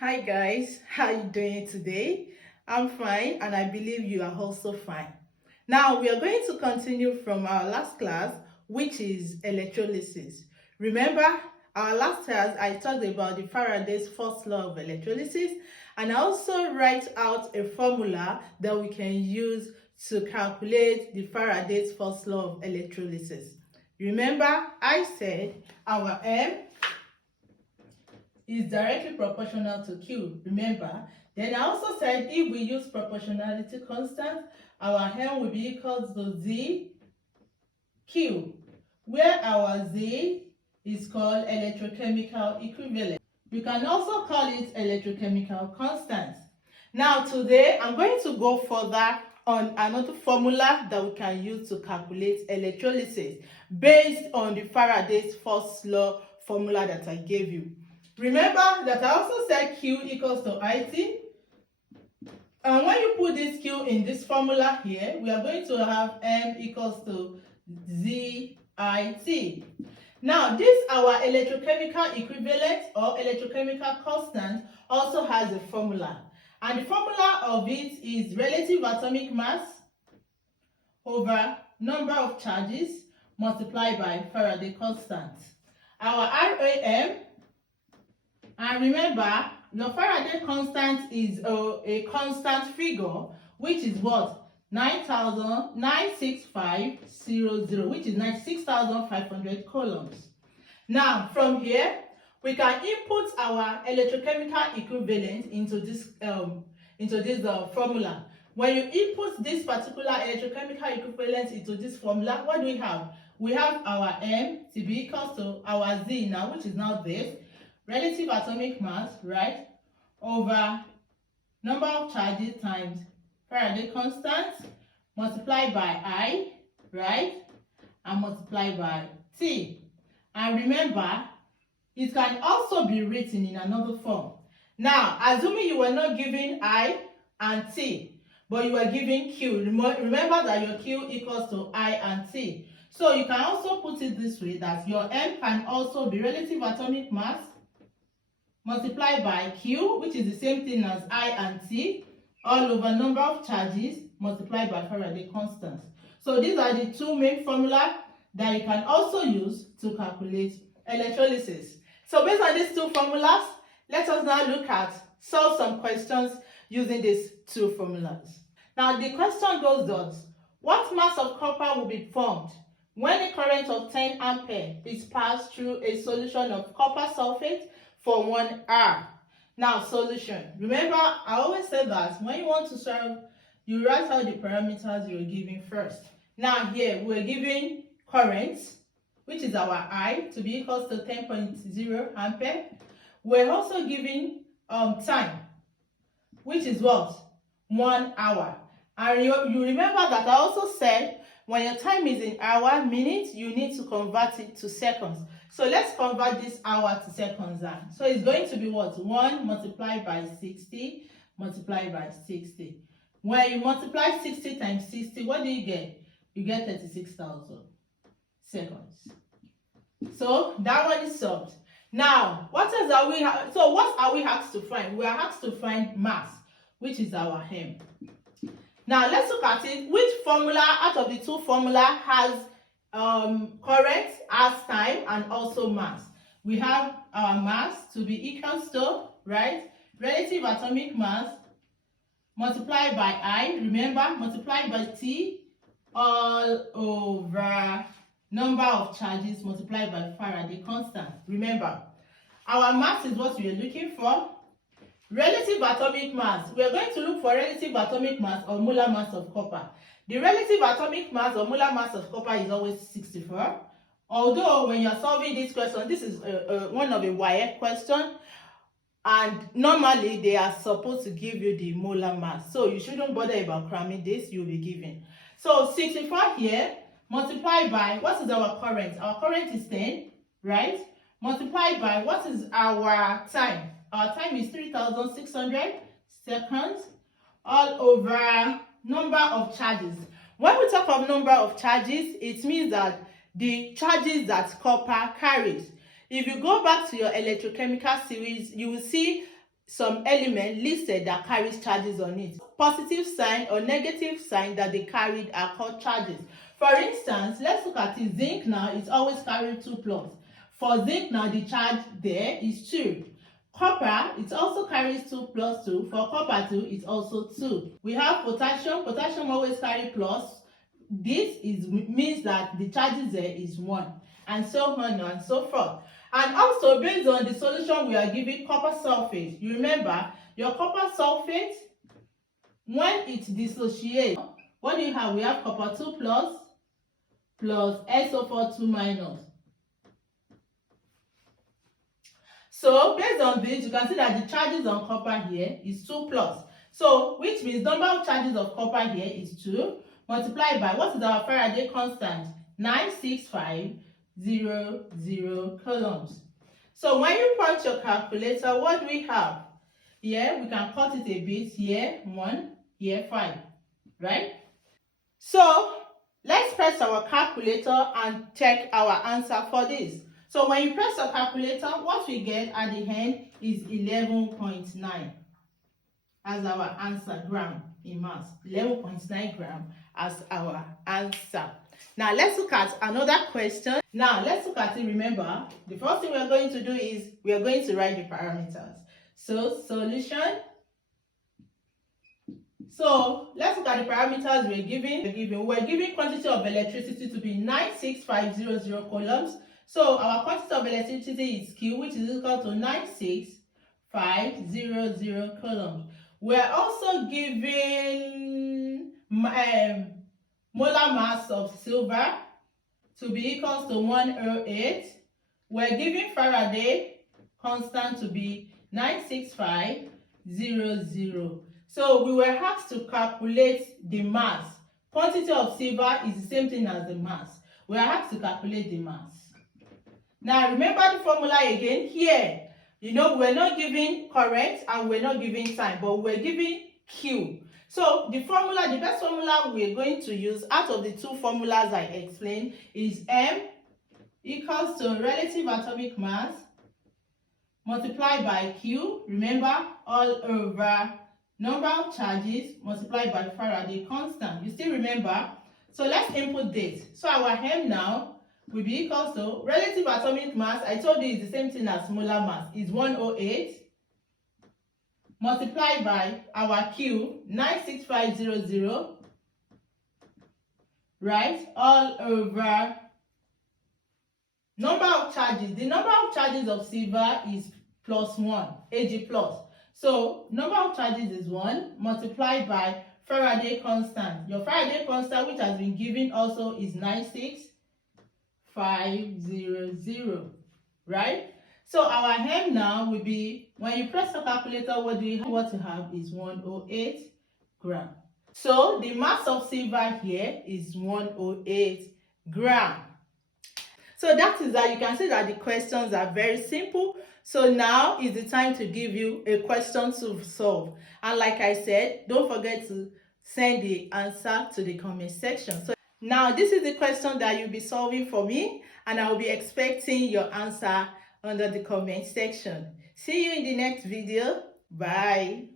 Hi guys, how you doing today? I'm fine and I believe you are also fine. Now we are going to continue from our last class, which is electrolysis. Remember, our last class I talked about the Faraday's first law of electrolysis, and I also write out a formula that we can use to calculate the Faraday's first law of electrolysis. Remember, I said our M is directly proportional to Q, remember. Then I also said if we use proportionality constant, our M will be equal to Z Q, where our Z is called electrochemical equivalent. We can also call it electrochemical constant. Now today I'm going to go further on another formula that we can use to calculate electrolysis based on the Faraday's first law formula that I gave you. Remember that I also said Q equals to IT. And when you put this Q in this formula here, we are going to have M equals to ZIT. Now, this our electrochemical equivalent or electrochemical constant also has a formula. And the formula of it is relative atomic mass over number of charges multiplied by Faraday constant. Our RAM, and remember, your Faraday constant is a constant figure, which is what? 9,96500, which is 96,500 coulombs. Now, from here, we can input our electrochemical equivalent into this formula. When you input this particular electrochemical equivalent into this formula, what do we have? We have our M to be equal to our Z now, which is now this. Relative atomic mass, right, over number of charges times Faraday constant multiplied by I, right, and multiplied by T. And remember, it can also be written in another form. Now, assuming you were not given I and T, but you were given Q, remember that your Q equals to I and T. So you can also put it this way, that your M can also be relative atomic mass multiplied by Q, which is the same thing as I and T, all over number of charges multiplied by Faraday constant. So these are the two main formulas that you can also use to calculate electrolysis. So based on these two formulas, let us now solve some questions using these two formulas. Now the question goes thus: what mass of copper will be formed when a current of 10 ampere is passed through a solution of copper sulfate for 1 hour? Now, solution. Remember, I always say that when you want to solve, you write out the parameters you're given first. Now, here we're given current, which is our I, to be equal to 10.0 ampere. We're also given time, which is what? 1 hour. And you remember that I also said when your time is in hour, minutes, you need to convert it to seconds. So let's convert this hour to seconds now. So it's going to be what? 1 multiplied by 60 multiplied by 60. When you multiply 60 times 60, what do you get? You get 36,000 seconds. So that one is solved. Now, what else are we? What are we asked to find? We are asked to find mass, which is our M. Now let's look at it. Which formula out of the two formula has current, as time, and also mass? We have our mass to be equal to, right, relative atomic mass multiplied by I, remember, multiplied by T, all over number of charges multiplied by Faraday constant. Remember, our mass is what we are looking for. Relative atomic mass, we are going to look for relative atomic mass or molar mass of copper. The relative atomic mass or molar mass of copper is always 64. Although when you're solving this question, this is one of a wire question, and normally they are supposed to give you the molar mass. So you shouldn't bother about cramming this, you'll be given. So 64 here, multiplied by, what is our current? Our current is 10, right? Multiplied by, what is our time? Our time is 3,600 seconds, all over number of charges. When we talk of number of charges, it means that the charges that copper carries. If you go back to your electrochemical series, you will see some element listed that carries charges on it. Positive sign or negative sign that they carried are called charges. For instance, let's look at it. Zinc now is always carrying 2 plus. For zinc now, the charge there is 2. Copper, it also carries 2 plus 2. For copper too, it's also 2. We have potassium. Potassium always carry plus. This means that the charges there is 1, and so on and so forth. And also, based on the solution we are giving copper sulfate, you remember your copper sulfate, when it dissociates, what do you have? We have copper 2 plus SO4 2 minus. So based on this, you can see that the charges on copper here is 2 plus. So which means number of charges of copper here is 2 multiplied by, what is our Faraday constant? 96500 coulombs. So when you punch your calculator, what do we have? Here we can cut it a bit. Here 1, here 5, right? So let's press our calculator and check our answer for this. So when you press your calculator, what we get at the end is 11.9 as our answer, gram in mass. 11.9 gram as our answer. Now let's look at another question. Now let's look at it. Remember, the first thing we are going to do is we are going to write the parameters. So solution. So let's look at the parameters we're given. We're given quantity of electricity to be 96500 coulombs. So our quantity of electricity is Q, which is equal to 96500 coulombs. We're also given molar mass of silver to be equal to 108. We're given Faraday constant to be 96500. So we were asked to calculate the mass. Quantity of silver is the same thing as the mass. We are asked to calculate the mass. Now remember the formula again. Here, we're not giving current and we're not giving time, but we're giving Q. So the best formula we're going to use out of the two formulas I explained is M equals to relative atomic mass multiplied by Q. Remember, all over number of charges multiplied by Faraday constant. You still remember? So let's input this. So our M now will be equal to relative atomic mass. I told you it's the same thing as molar mass. Is 108 multiplied by our Q, 96500, right? All over number of charges. The number of charges of silver is +1, Ag plus. So number of charges is 1 multiplied by Faraday constant. Your Faraday constant, which has been given also, is 96500, right? So our M now will be, when you press the calculator, what you have is 108 gram. So the mass of silver here is 108 gram. So that is that. You can see that the questions are very simple. So now is the time to give you a question to solve. And like I said, don't forget to send the answer to the comment section. So now this is the question that you'll be solving for me, and I will be expecting your answer under the comment section. See you in the next video. Bye.